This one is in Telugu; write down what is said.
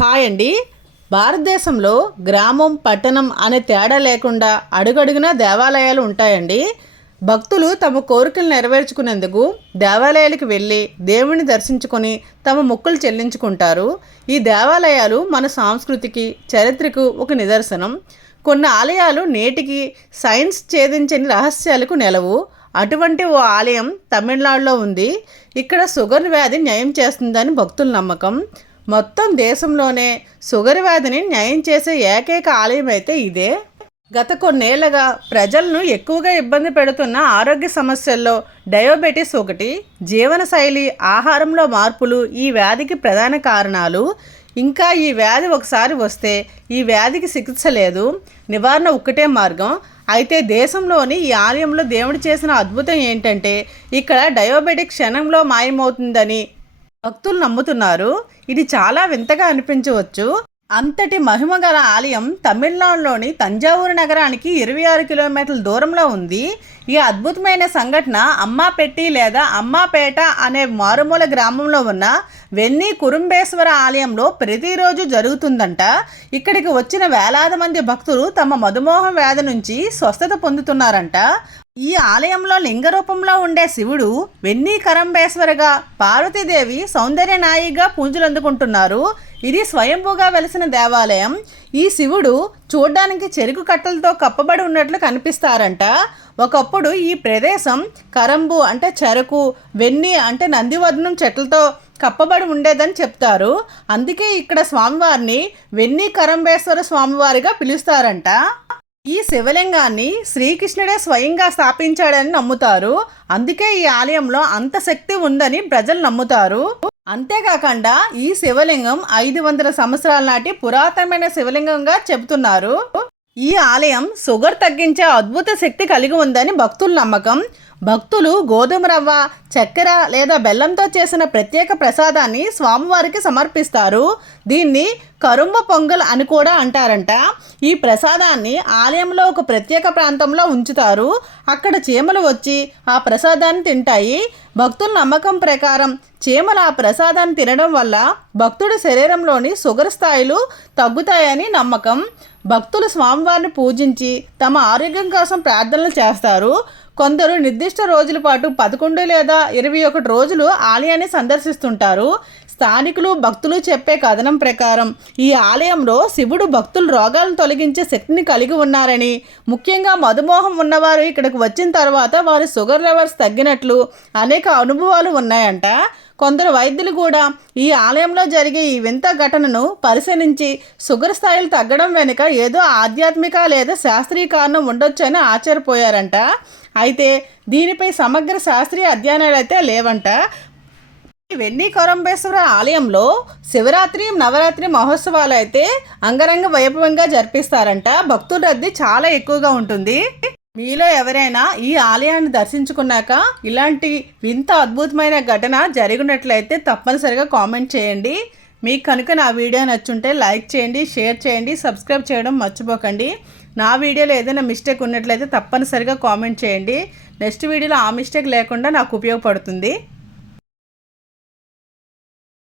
హాయ్ అండి. భారతదేశంలో గ్రామం పట్టణం అనే తేడా లేకుండా అడుగడుగునా దేవాలయాలు ఉంటాయండి. భక్తులు తమ కోరికలు నెరవేర్చుకునేందుకు దేవాలయాలకు వెళ్ళి దేవుని దర్శించుకొని తమ మొక్కులు చెల్లించుకుంటారు. ఈ దేవాలయాలు మన సంస్కృతికి చరిత్రకు ఒక నిదర్శనం. కొన్ని ఆలయాలు నేటికి సైన్స్ ఛేదించని రహస్యాలకు నెలవు. అటువంటి ఓ ఆలయం తమిళనాడులో ఉంది. ఇక్కడ షుగర్ వ్యాధి నయం చేస్తుందని భక్తుల నమ్మకం. మొత్తం దేశంలోనే షుగర్ వ్యాధిని న్యాయం చేసే ఏకైక ఆలయం అయితే ఇదే. గత కొన్నేళ్ళుగా ప్రజలను ఎక్కువగా ఇబ్బంది పెడుతున్న ఆరోగ్య సమస్యల్లో డయాబెటీస్ ఒకటి జీవనశైలి ఆహారంలో మార్పులు ఈ వ్యాధికి ప్రధాన కారణాలు. ఇంకా ఈ వ్యాధి ఒకసారి వస్తే ఈ వ్యాధికి చికిత్స లేదు నివారణ ఒక్కటే మార్గం. అయితే దేశంలోని ఈ ఆలయంలో దేవుడు చేసిన అద్భుతం ఏంటంటే ఇక్కడ డయాబెటిక్ క్షణంలో మాయమవుతుందని భక్తులు నమ్ముతున్నారు. ఇది చాలా వింతగా అనిపించవచ్చు. అంతటి మహిమ గల ఆలయం తమిళనాడులోని తంజావూరు నగరానికి ఇరవై ఆరు కిలోమీటర్ల దూరంలో ఉంది. ఈ అద్భుతమైన సంఘటన అమ్మాపెట్టి లేదా అమ్మాపేట అనే మారుమూల గ్రామంలో ఉన్న వెన్ని కురుంబేశ్వర ఆలయంలో ప్రతిరోజు జరుగుతుందంట. ఇక్కడికి వచ్చిన వేలాది మంది భక్తులు తమ మధుమోహం వ్యాధి నుంచి స్వస్థత పొందుతున్నారంట. ఈ ఆలయంలో లింగ రూపంలో ఉండే శివుడు వెన్నీ కరంబేశ్వరగా పార్వతీదేవి సౌందర్య నాయిగా పూజలు అందుకుంటున్నారు ఇది స్వయంభూగా వెలిసిన దేవాలయం. ఈ శివుడు చూడ్డానికి చెరుకు కట్టలతో కప్పబడి ఉన్నట్లు కనిపిస్తారంట. ఒకప్పుడు ఈ ప్రదేశం కరంబు అంటే చెరకు వెన్ని అంటే నందివర్ణం చెట్లతో కప్పబడి ఉండేదని చెప్తారు. అందుకే ఇక్కడ స్వామివారిని వెన్ని కరంబేశ్వర స్వామివారిగా పిలుస్తారంట. ఈ శివలింగాన్ని శ్రీకృష్ణుడే స్వయంగా స్థాపించాడని నమ్ముతారు. అందుకే ఈ ఆలయంలో అంత శక్తి ఉందని ప్రజలు నమ్ముతారు. అంతేకాకుండా ఈ శివలింగం ఐదు వందల సంవత్సరాల నాటి పురాతనమైన శివలింగంగా చెబుతున్నారు. ఈ ఆలయం షుగర్ తగ్గించే అద్భుత శక్తి కలిగి ఉందని భక్తుల నమ్మకం. భక్తులు గోధుమ రవ్వ చక్కెర లేదా బెల్లంతో చేసిన ప్రత్యేక ప్రసాదాన్ని స్వామివారికి సమర్పిస్తారు. దీన్ని కరుంబ పొంగల్ అని కూడా అంటారంట. ఈ ప్రసాదాన్ని ఆలయంలో ఒక ప్రత్యేక ప్రాంతంలో ఉంచుతారు. అక్కడ చీమలు వచ్చి ఆ ప్రసాదాన్ని తింటాయి. భక్తుల నమ్మకం ప్రకారం చీమలు ఆ ప్రసాదాన్ని తినడం వల్ల భక్తుడి శరీరంలోని షుగర్ స్థాయిలు తగ్గుతాయని నమ్మకం. భక్తులు స్వామివారిని పూజించి తమ ఆరోగ్యం కోసం ప్రార్థనలు చేస్తారు. కొందరు నిర్దిష్ట రోజుల పాటు పదకొండు లేదా ఇరవై ఒకటి రోజులు ఆలయాన్ని సందర్శిస్తుంటారు. స్థానికులు భక్తులు చెప్పే కథనం ప్రకారం ఈ ఆలయంలో శివుడు భక్తులు రోగాలను తొలగించే శక్తిని కలిగి ఉన్నారని ముఖ్యంగా మధుమోహం ఉన్నవారు ఇక్కడికి వచ్చిన తర్వాత వారి షుగర్ లెవెల్స్ తగ్గినట్లు అనేక అనుభవాలు ఉన్నాయంట. కొందరు వైద్యులు కూడా ఈ ఆలయంలో జరిగే ఈ వింత ఘటనను పరిశీలించి షుగర్ స్థాయిలు తగ్గడం వెనుక ఏదో ఆధ్యాత్మిక లేదా శాస్త్రీయ కారణం ఉండొచ్చని ఆశ్చర్యపోయారంట. అయితే దీనిపై సమగ్ర శాస్త్రీయ అధ్యయనాలు అయితే లేవంట. వెన్నీ కొరంబేశ్వర ఆలయంలో శివరాత్రి నవరాత్రి మహోత్సవాలు అయితే అంగరంగ వైభవంగా జరిపిస్తారంట. భక్తుల రద్దీ చాలా ఎక్కువగా ఉంటుంది. మీలో ఎవరైనా ఈ ఆలయాన్ని దర్శించుకున్నాక ఇలాంటి వింత అద్భుతమైన ఘటన జరిగినట్లయితే తప్పనిసరిగా కామెంట్ చేయండి. మీకు కనుక నా వీడియో నచ్చుంటే లైక్ చేయండి షేర్ చేయండి సబ్స్క్రైబ్ చేయడం మర్చిపోకండి. నా వీడియోలో ఏదైనా మిస్టేక్ ఉన్నట్లయితే తప్పనిసరిగా కామెంట్ చేయండి. నెక్స్ట్ వీడియోలో ఆ మిస్టేక్ లేకుండా నాకు ఉపయోగపడుతుంది.